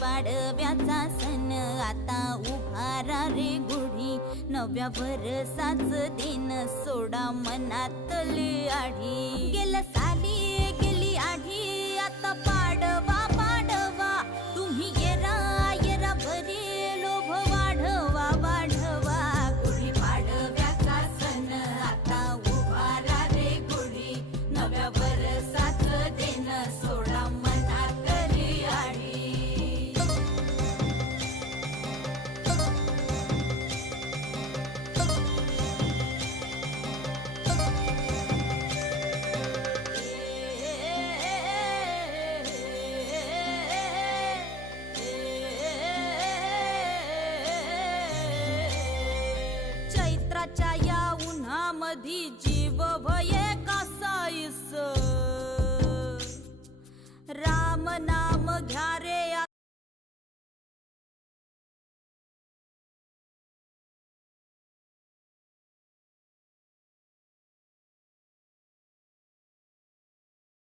पाडव्याचा सण आता उभारा रे गुढी, नव्या वर्षाच दिन सोडा मनातली आढी. गेल्या साली गेली आढी, आता पाडवा पाडवा, तुम्ही येरा येरा बरी लोभ वाढवा वाढवा. गुढी पाडव्याचा सण आता उभारा रे गुढी, नव्या वर्षाच दिन सोडा मनातली आढी. चैत्राच्या या उन्हामधी जीव भये कासाईस, राम नाम घ्या